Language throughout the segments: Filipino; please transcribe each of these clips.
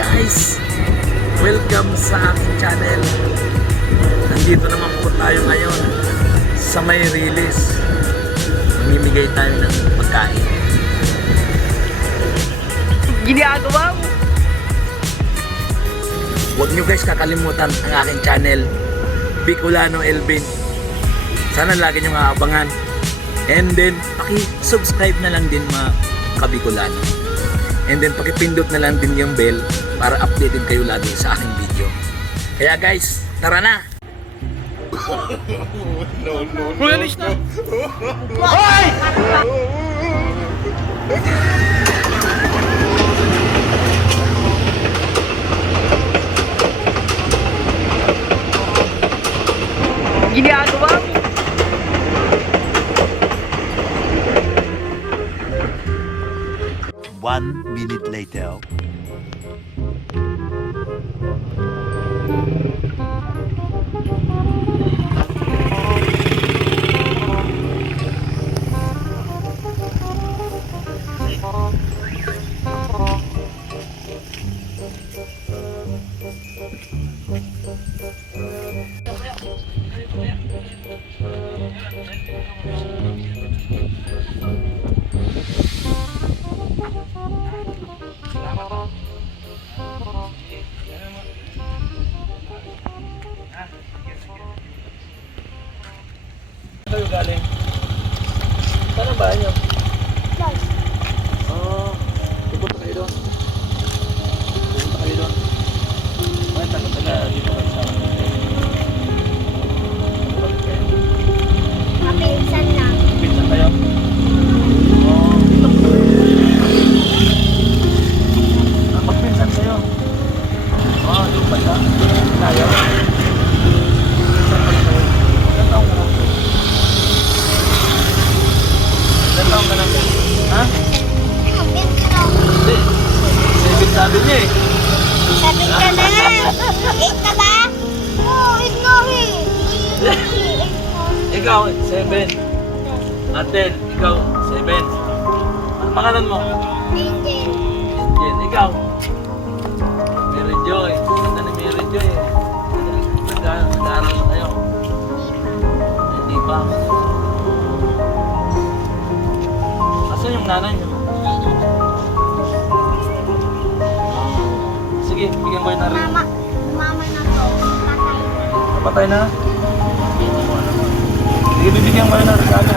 guys! Welcome sa aking channel. Nandito naman po tayo ngayon sa may release. Mamimigay tayo ng pagkain. Ginagawa mo! Huwag nyo guys kakalimutan ang aking channel, Bicolano Elvin. Sana lagi nyo aabangan. And then, paki-subscribe na lang din mga kabicolano. And then, pakipindot na lang din yung bell para updated kayo lagi sa aking video. Kaya guys, tara na! No. Alis na! Hoy! Ginagawa mo! One minute later. Kayo galing? Saan ba nyo? Pupunta kayo doon. Pupunta kayo doon. Ay, taga dito kayo sa akin. Balik kayo. Mapinsan lang. Pinsan kayo? Dito ko kayo. Magpinsan kayo. Doon pa siya. Tayo. Pinsan pa kayo. Ilan taong ka na? Ilan taong ka na? Ha? Hindi. 7 sabi niya eh. Sabi ka na. 8 na ba? Oo, 8 na eh. Ikaw, 7. Atel, ikaw, 7. Ano pangalan mo? Angel. Jen, ikaw? Mary Joy. Ganda ni Mary Joy eh. Nag-aaral na kayo. Hindi pa. Asan yung nanay niyo? Sige, bigyan ko yun na rin. Mama na to. Tatay. Napatay na? Sige, bibigyan mo yun na regalo.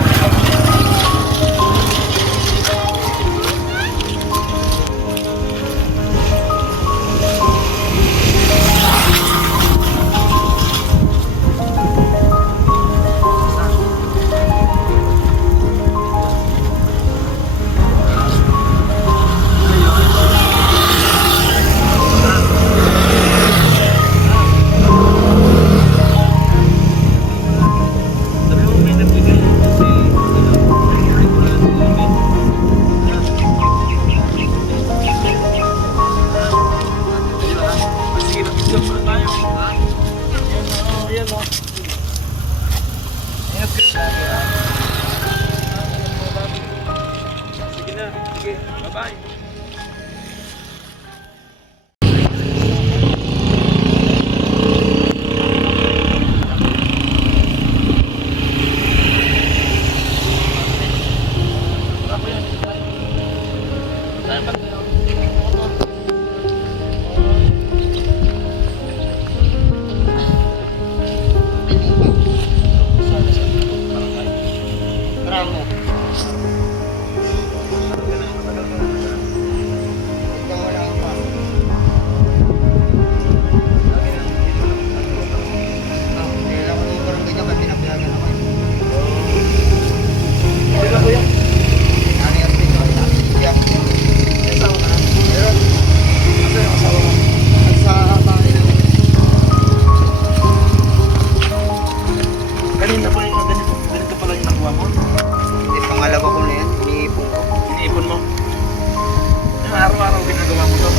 Sige na, sige, bye-bye. Kanina pa yung ganito pala yung nakuha mo? Hindi, pangalawa ko na yan. Iniipon ko. Iniipon mo? Yung araw-araw ginagawa mo to?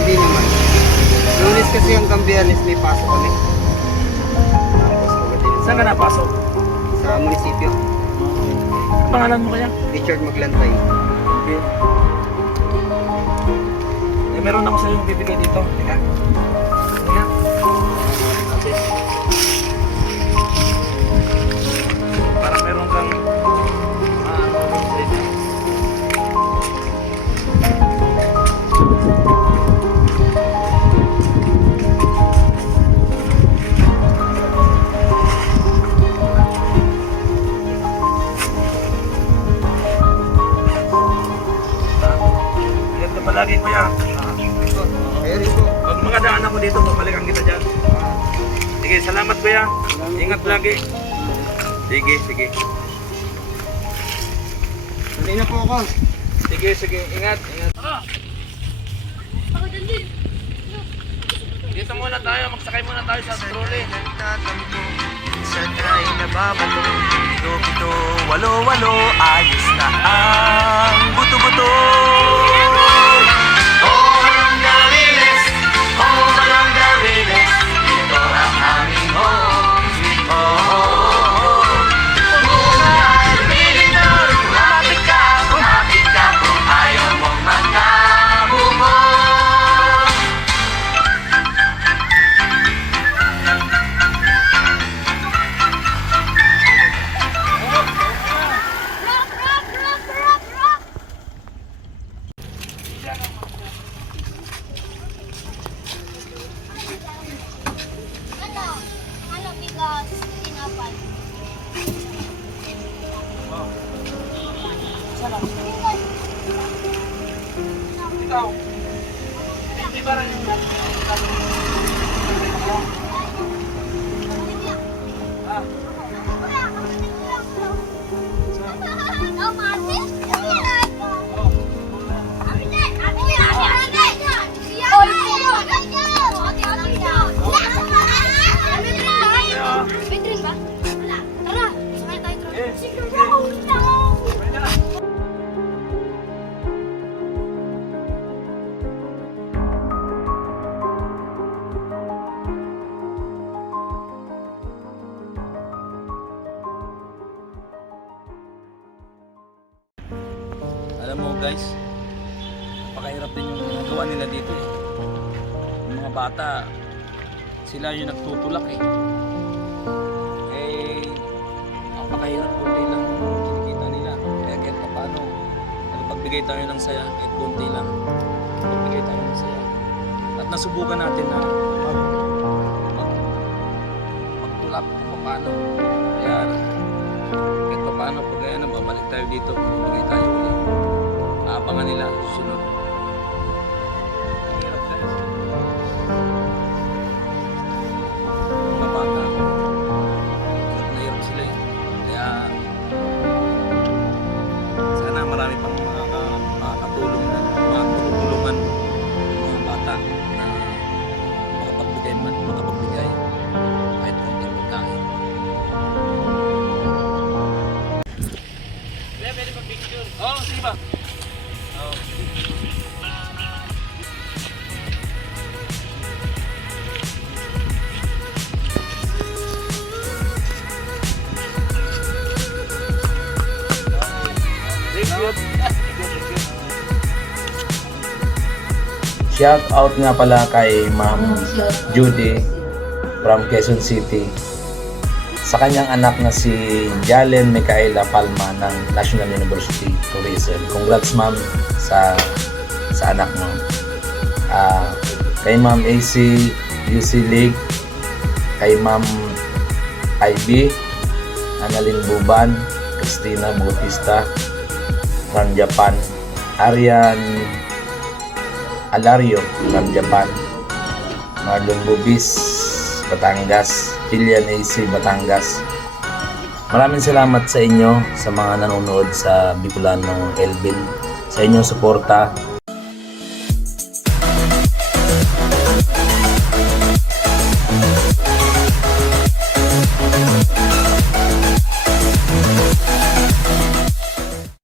Hindi naman. Lunes kasi yung Biyernes may pasok kami. Tapos pagdating Saan ka napasok? sa munisipyo. Ang pangalan mo kaya? Richard Maglantay. Okay. meron ako sa yung bibigay dito. Teka. Teka. Okay. Parang meron kang ingat ka palagi, kuya. Kayo rin po. Pag mga daan ako dito, babalikan kita dyan. Sige, salamat kuya. Ingat lagi. Sige, sige. Tuloy na po ako. Sige, sige. Ingat, ingat. Dito muna tayo. Magsakay muna tayo sa trolley. Minsan ay nababato. Pito-pito, walo-walo, ayos na ang buto-buto. Oh, Barangariles, oh, Barangariles, ito ang aming home, sweet home. Muna ay lumilindol, kumapit ka kung ayaw mong magkabungo. Ano bigas? Tinapay. Ikaw. Hindi ba rin Alam mo guys, napakahirap din yung gawa nila dito eh. Yung mga bata, sila yung nagtutulak eh. Eh, napakahirap kung lang kinikita nila. Kaya kahit pa paano, pagbigay tayo ng saya, kahit konti lang, pagbigay tayo ng saya. At nasubukan natin na magtulak kung paano. Kaya kahit pa paano, pag kaya na babalik tayo dito, magbigay tayo ulit. Aabangan nila susunod. Ang hirap guys. Mga bata, hirap na hirap sila eh. Kaya sana marami pang makakatulong na makakatulungan ng mga bata na makapagbigay kahit konting pagkain. Pwede mag-picture? Oo, sige ba? Shout out nga pala kay Ma'am Judy from Quezon City sa kanyang anak na si Jalen Micaela Palma ng National University Tourism. Congrats ma'am sa anak mo. Kay Ma'am AC UC League, kay Ma'am IB, Annalyn Buban, Christina Bautista from Japan, Arian Alario from Japan, Marlon Bubis, Batangas, Kilian AC, Batangas. Maraming salamat sa inyo, sa mga nanonood sa Bicolano Elvin, sa inyong suporta